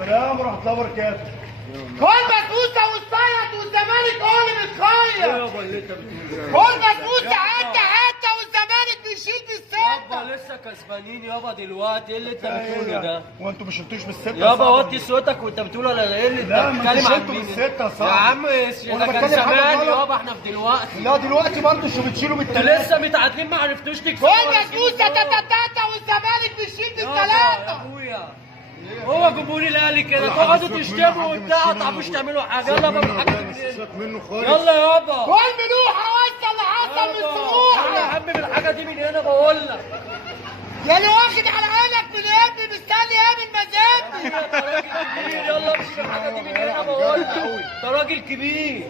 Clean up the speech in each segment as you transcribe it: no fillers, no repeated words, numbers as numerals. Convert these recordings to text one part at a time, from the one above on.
السلام ورحمة الله وبركاته. كل بسبوسه والصيد والزمالك هو اللي بيتخير. يابا اللي انت بتقوله كل بسبوسه حته والزمالك بيشيل بالسته. يابا لسه كسبانين يابا دلوقتي. ايه اللي انت بتقوله ده؟ وانتوا ما شلتوش بالستة يابا وطي صوتك وانت بتقول ولا ايه اللي انت لا، ما بتتكلم انتوا عن شلتوا مين؟ بالستة يا صاحبي. يا عم وانا ده كان بتكلم حاجة زمان غلط. يابا، احنا في دلوقتي. لا دلوقتي برضه شو بتشيلوا انتوا بالتلاتة. لسه متعادلين ما عرفتوش تكسبوا. كل بسبوسه تاتا والزمالك بيشيل يا بالثلاثه. اخويا هو جمهور الاهلي كده تقعدوا تشتموا وبتاع ما تعرفوش تعملوا حاجه. يلا بقى بالحاجه منه خالص. يلا يابا. كل ملوحه وانت اللي حصل من يلا يا سموحه. عم بالحاجه دي من هنا بقول لك. يا اللي واخد على عينك من ابني مستني ايه من مزاجي. انت راجل كبير. يلا امشي بالحاجه دي من هنا بقول لك. انت راجل كبير.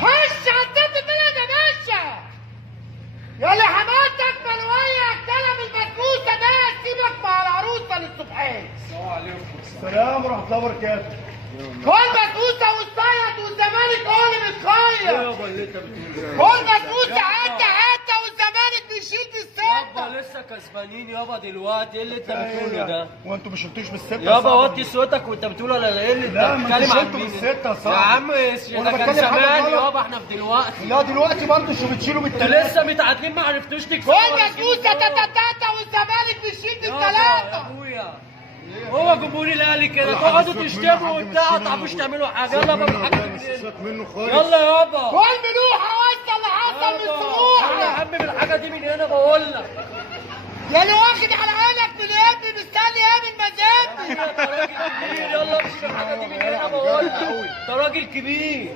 خش عديت البلد يا باشا. يا اللي حماتك ملويه كلام البسبوسه ده سيبك مع العروسه للصبحين. السلام ورحمة الله وبركاته. كل بسبوسه والصيد والزمالك هو اللي بيتخير. يابا اللي انت بتقوله كل بسبوسه حته والزمالك بيشيل بالسته. يابا لسه كسبانين يابا دلوقتي. ايه اللي انت بتقوله ده؟ وانتوا ما شلتوش بالستة يابا وطي صوتك وانت بتقول ولا ايه اللي انت لا، ما انتوا بتتكلم عن شلتوا مين؟ بالستة يا صاحبي. يا عم وانا ده كان بتكلم حاجة زمان غلط. يابا، احنا في دلوقتي. لا دلوقتي برضه شو بتشيلوا انتوا بالتلاتة. لسه متعادلين ما عرفتوش تكسبوا. كل بسبوسه تاتا والزمالك بيشيل يا بالثلاثه. اخويا هو جمهور الاهلي كده تقعدوا تشتموا وبتاع ما تعرفوش تعملوا حاجه. يلا بقى بالحاجه من هنا. منه خالص. يلا يابا. كل ملوحه وانت اللي حصل من يلا يا سموحه. عم بالحاجه دي من هنا بقول لك. يا اللي واخد على عينك من ابني مستني ايه من مزاجي. انت راجل كبير. يلا امشي بالحاجه دي من هنا بقول لك. انت راجل كبير.